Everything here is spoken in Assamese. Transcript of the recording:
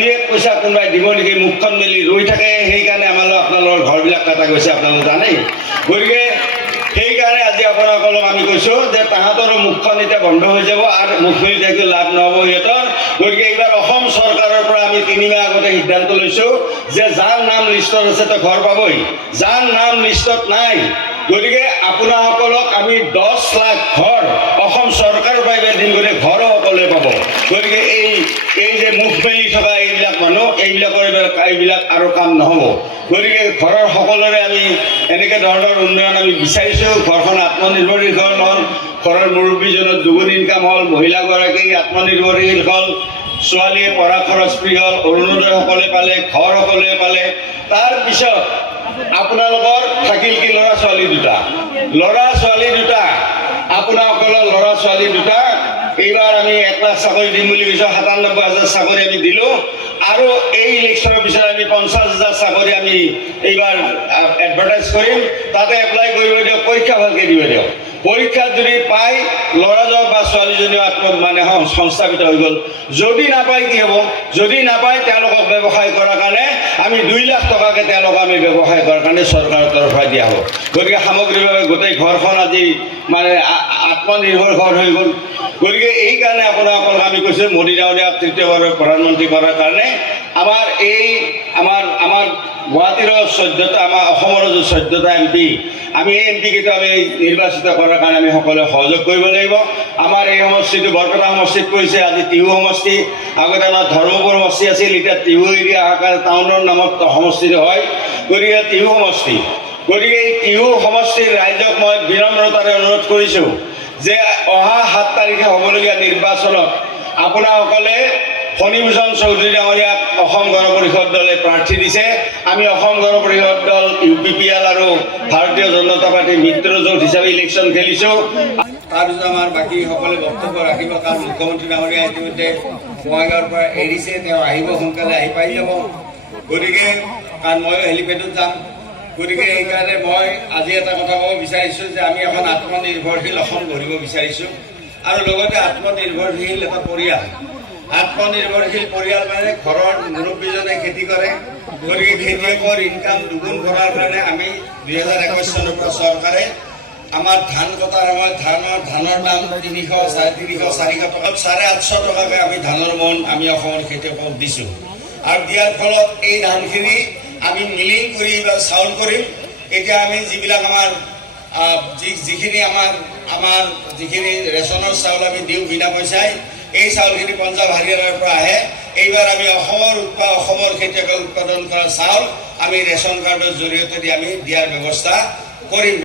দুই এক পইচা কোনোবাই দিব নেকি মুখখন মেলি ৰৈ থাকে সেইকাৰণে আমালৈ আপোনালোকৰ ঘৰবিলাক কাটা গৈছে আপোনালোকে জানেই গতিকে সেইকাৰণে আজি আপোনালোকক আমি কৈছোঁ যে তাহাঁতৰো মুখখন এতিয়া বন্ধ হৈ যাব আৰু মুখ মেলি থাকিলে লাভ নহ'ব সিহঁতৰ গতিকে এইবাৰ অসম চৰকাৰৰ পৰা আমি 3 মাহ আগতে সিদ্ধান্ত লৈছোঁ যে যাৰ নাম লিষ্টত আছে তেওঁ ঘৰ পাবই যাৰ নাম লিষ্টত নাই গতিকে আপোনালোকক আমি 10 লাখ ঘৰ অসম চৰকাৰৰ পৰা দিম গতিকে ঘৰো সকলোৱে পাব গতিকে এই যে মুখ মেলি থকা এইবিলাক মানুহ এইবিলাক আৰু কাম নহ'ব গতিকে ঘৰৰ সকলোৰে আমি এনেকৈ ধৰণৰ উন্নয়ন আমি বিচাৰিছোঁ ঘৰখন আত্মনিৰ্ভৰশীল হ'ল ঘৰৰ মুৰব্বীজনৰ দুগুণ ইনকাম হ'ল মহিলাগৰাকী আত্মনিৰ্ভৰশীল হ'ল ছোৱালীয়ে পঢ়া খৰচ ফ্ৰী হ'ল অৰুণোদয় সকলে পালে ঘৰ সকলোৱে পালে তাৰপিছত আপোনালোকৰ থাকিল কি ল'ৰা ছোৱালী দুটা আপোনালোকৰ ল'ৰা ছোৱালী দুটা এইবাৰ আমি 1 লাখ চাকৰি দিম বুলি কৈছোঁ 97,000 চাকৰি আমি দিলোঁ আৰু এই ইলেকশ্যনৰ পিছত আমি 50,000 চাকৰি আমি এইবাৰ এডভাৰটাইজ কৰিম তাতে এপ্লাই কৰিব দিয়ক পৰীক্ষা ভালকৈ দিব দিয়ক পৰীক্ষাত যদি পায় ল'ৰাজন বা ছোৱালীজনীও সংস্থাপিত হৈ গ'ল যদি নাপায় কি হ'ব যদি নাপায় তেওঁলোকক ব্যৱসায় কৰাৰ কাৰণে আমি 2 লাখ টকাকৈ তেওঁলোকক আমি ব্যৱসায় কৰাৰ কাৰণে চৰকাৰৰ তৰফৰ দিয়া হ'ব গতিকে সামগ্ৰিকভাৱে গোটেই ঘৰখন আজি আত্মনিৰ্ভৰ ঘৰ হৈ গ'ল গতিকে এইকাৰণে আপোনালোকক আমি কৈছোঁ মোদী ডাঙৰীয়াক তৃতীয়বাৰৰ প্ৰধানমন্ত্ৰী কৰাৰ কাৰণে আমাৰ গুৱাহাটীৰ 14টা আমাৰ অসমৰ 14টা MP আমি এই MP কেইটা আমি নিৰ্বাচিত কৰাৰ কাৰণে আমি সকলোৱে সহযোগ কৰিব লাগিব আমাৰ এই সমষ্টিটো বৰপেটা সমষ্টিত কৈছে আজি টিহু সমষ্টি আগতে আমাৰ ধৰ্মপুৰ সমষ্টি আছিল এতিয়া টিহু এৰিয়া আকাৰ টাউনৰ নামত সমষ্টিটো হয় গতিকে টিহু সমষ্টি গতিকে এই টিহু সমষ্টিৰ ৰাইজক মই বিনম্ৰতাৰে অনুৰোধ কৰিছোঁ যে অহা 7 তাৰিখে হ'বলগীয়া নিৰ্বাচনত আপোনালোকে ফণীভূষণ চৌধুৰী ডাঙৰীয়াক অসম গণ পৰিষদ দলে প্ৰাৰ্থী দিছে আমি অসম গণ পৰিষদ দল UPPL আৰু ভাৰতীয় জনতা পাৰ্টীৰ মিত্ৰজোঁট হিচাপে ইলেকশ্যন খেলিছোঁ তাৰপিছত আমাৰ বাকী সকলে বক্তব্য ৰাখিব কাৰণ মুখ্যমন্ত্ৰী ডাঙৰীয়া ইতিমধ্যে বঙাইগাঁৱৰ পৰা এৰিছে তেওঁ আহিব সোনকালে আহি পাই যাব গতিকে কাৰণ ময়ো হেলিপেডত যাম গতিকে এইকাৰণে মই আজি এটা কথা ক'ব বিচাৰিছোঁ যে আমি এখন আত্মনিৰ্ভৰশীল অসম গঢ়িব বিচাৰিছোঁ আৰু লগতে আত্মনিৰ্ভৰশীল এটা পৰিয়াল আত্মনিৰ্ভৰশীল পৰিয়াল মানে ঘৰৰ মুৰব্বীজনে খেতি কৰে গতিকে খেতিয়কৰ ইনকাম দুগুণ কৰাৰ কাৰণে আমি 2021 চনৰ পৰা চৰকাৰে আমাৰ ধান কটাৰ সময়ত ধানৰ দাম 300, 350, 400 টকা 850 টকাকৈ আমি ধানৰ মোন আমি অসমৰ খেতিয়কক দিছোঁ আৰু দিয়াৰ ফলত এই ধানখিনি আমি মিলিং কৰি বা চাউল কৰিম এতিয়া আমি যিবিলাক যিখিনি ৰেচনৰ চাউল আমি দিওঁ বিনা পইচাই এই চাউলখিনি পঞ্জাৱ হাৰিয়ানাৰ পৰা আহে এইবাৰ আমি অসমৰ খেতিয়কে উৎপাদন কৰা চাউল আমি ৰেচন কাৰ্ডৰ জৰিয়তে আমি দিয়াৰ ব্যৱস্থা কৰিম।